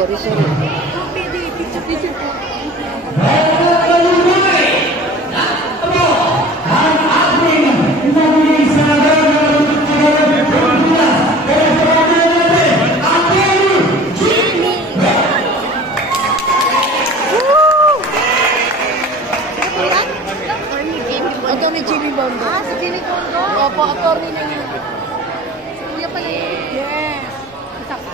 sorry. Pwede, picture po. Attorney Jimmy Bondo. Ah, si Jimmy Bondo? Opo, attorney na yun. Si Kuya pala yun. Yes. Isa pa.